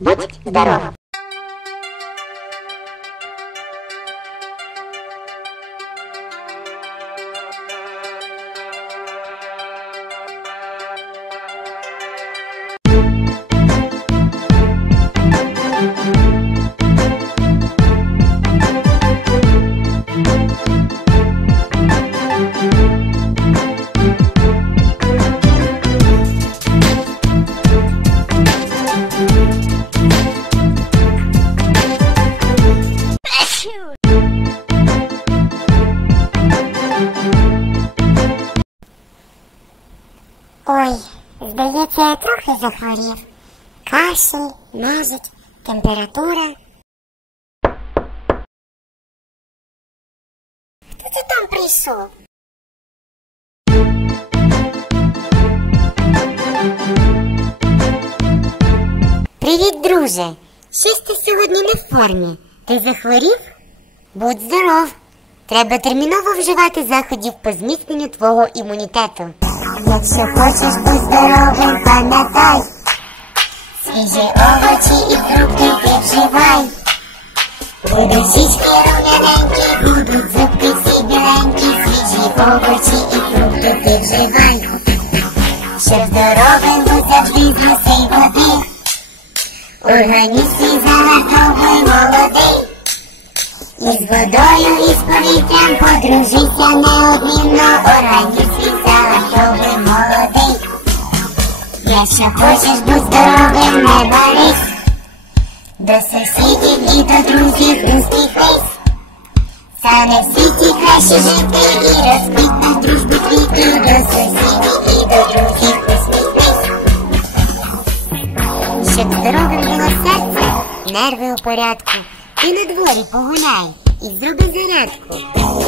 Будь здоров! Ой, здається, я трохи захворів. Кашель, нежить, температура. Хто це там прийшов? Привіт, друже. Щось ти сьогодні не в формі. Ти захворів? Будь здоров. Треба терміново вживати заходів по зміцненню твого імунітету. Якщо хочеш бути здоровим, пам'ятай, свіжі овочі і фрукти ти вживай. Будуть щічки рум'яненькі, будуть зубки всі біленькі, свіжі овочі і фрукти ти вживай. Щоб здоровим будь завжди зноси води, організм свій загартовуй молодий. Із водою, і з повітрям подружися неодмінно, організм свій загартовуй молодий. Якщо хочеш бути здоровим, не борись, до сусідів і до друзів усміхнись. Стане в світі краще жити і розквітнуть дружби квіти, до сусідів і до друзів усміхнись. Щоб здоровим було серце, нерви у порядку, ти на дворі погуляй і зроби зарядку.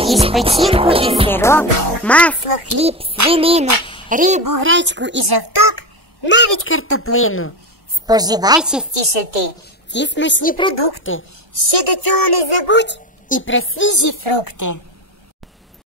Їж печінку і сироп, масло, хліб, свинину, рибу, гречку і жовток, навіть картоплину. Споживай частіше ти ці смачні продукти. Ще до цього не забудь і про свіжі фрукти.